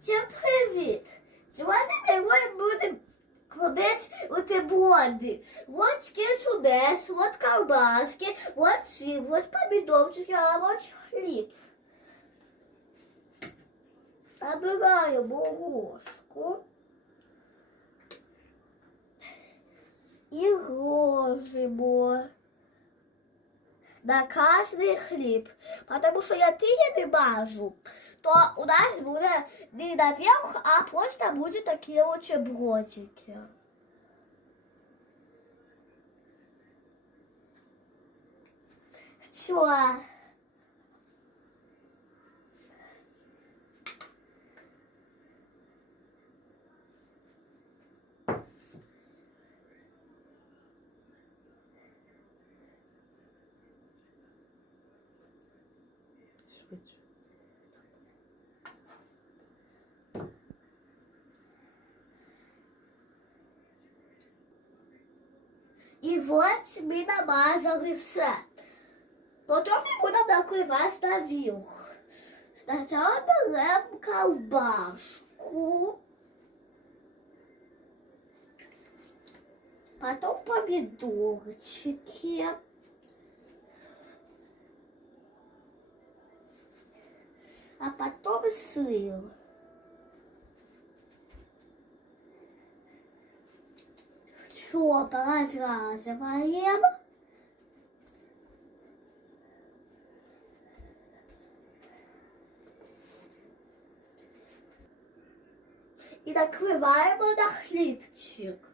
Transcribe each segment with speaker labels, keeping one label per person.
Speaker 1: Всім привіт! Сьогодні ми будемо робити бутерброди. Вот чудес, вот колбаски, вот сыр, вот помидорчики, а вот хліб. Набираємо ложку. І ложимо на кожний хліб. Потому що я тільки не мажу, то у нас буде не наверх, а просто будуть такі бутербродики. Все.
Speaker 2: Швидше.
Speaker 1: І от ми намазали все. Потім ми будемо накривати на вілх. Спочатку беремо колбашку. Потом помидорчики. А потом сыр. Все, размазываем. И накрываем на хлебчик.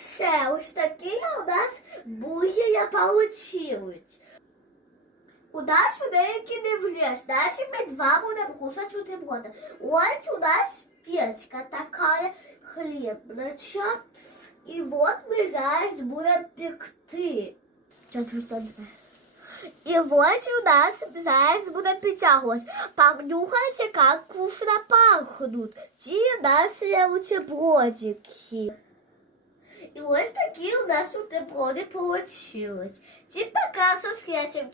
Speaker 1: Все, ось такі у нас бургери получились. У нас у деякі не влез, значит мы два будем кушать бутерброды. Вот у нас печка такая хлебнича. І от ми зараз будемо пекти. І от у нас зараз буде підтягувати. Понюхайте, як вкусно пахнуть. Ті наші бутербродики. І ось такі у нас бутерброди получились. Всім пока, со следующим.